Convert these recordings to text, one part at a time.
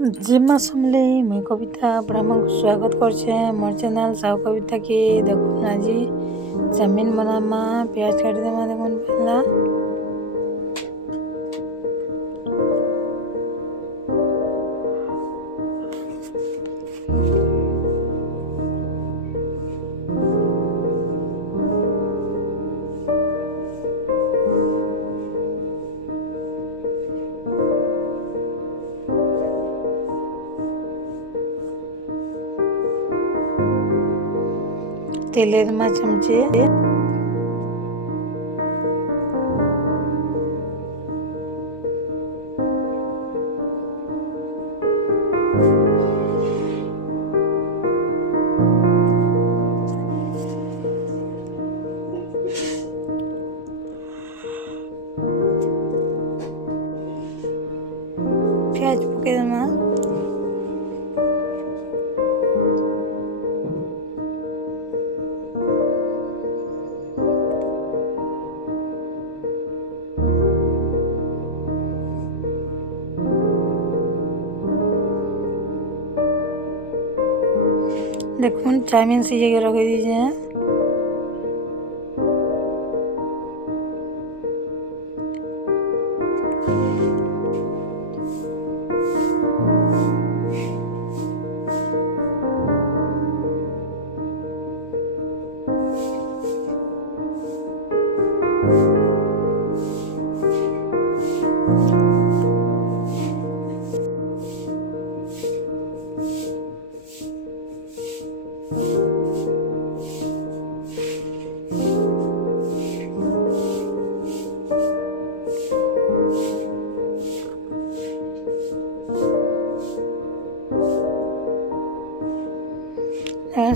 जिम्मा समले मुई कविता आपको स्वागत करछे मोर चैनल साहु कविता के। देखुन आज चाउमीन बनामा प्याज काट देमा। देखुन पहला तेल देमा चमचे। प्याज पके देमा। देखुन चाउमीन सीझे के रख दीजिए।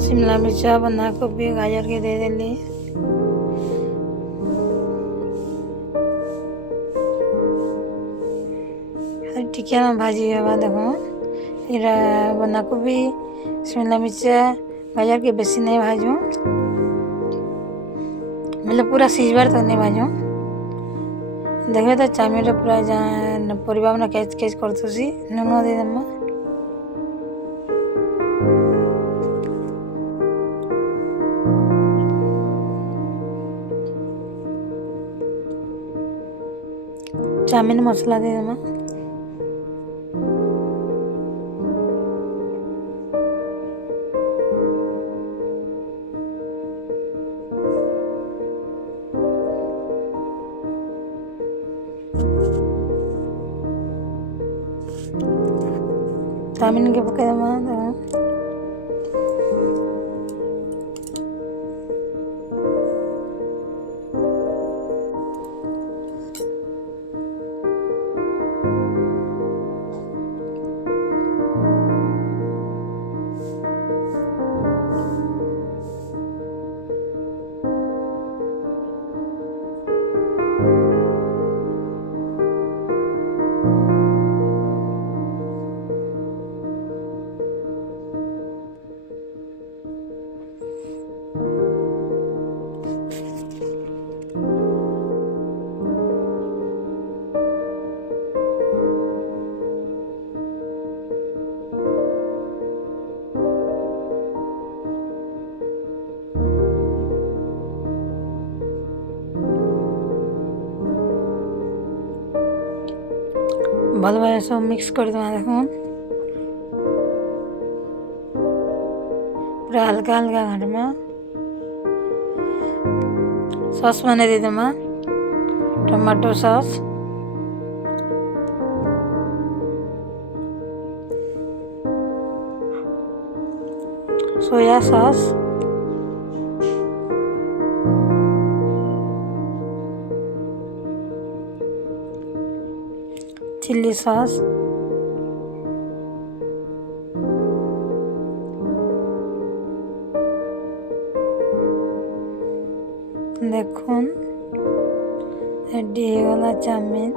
शिमला मिर्चा बंधा गोभी गाजर के दे देली। टिकिया में भाजी हवा। देखो इरा बंधा गोभी शिमला मिर्चा गाजर के बेसी नहीं भाजू, मतलब पूरा सीजबार तक नहीं भाजू। देखे तो चाउमीन पूरा परिवा में कैच कैच करतुसी। नुन दे देमा। चाउमीन मसला दे देमा। चाउमीन के पके देमा। भल भाई सब मिक्स कर देना। देखो पूरा हल्का हल्का घाट में सॉस बने दे देमा। Tomato sauce, soya sauce, chilli sauce, देखुन रेडी हो गला चाउमीन।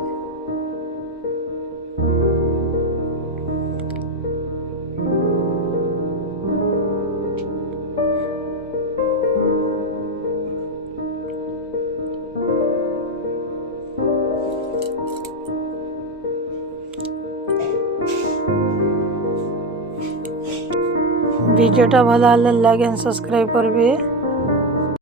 ভিডিওটা ভালো হলে লাইক এন্ড সাবস্ক্রাইব করবে।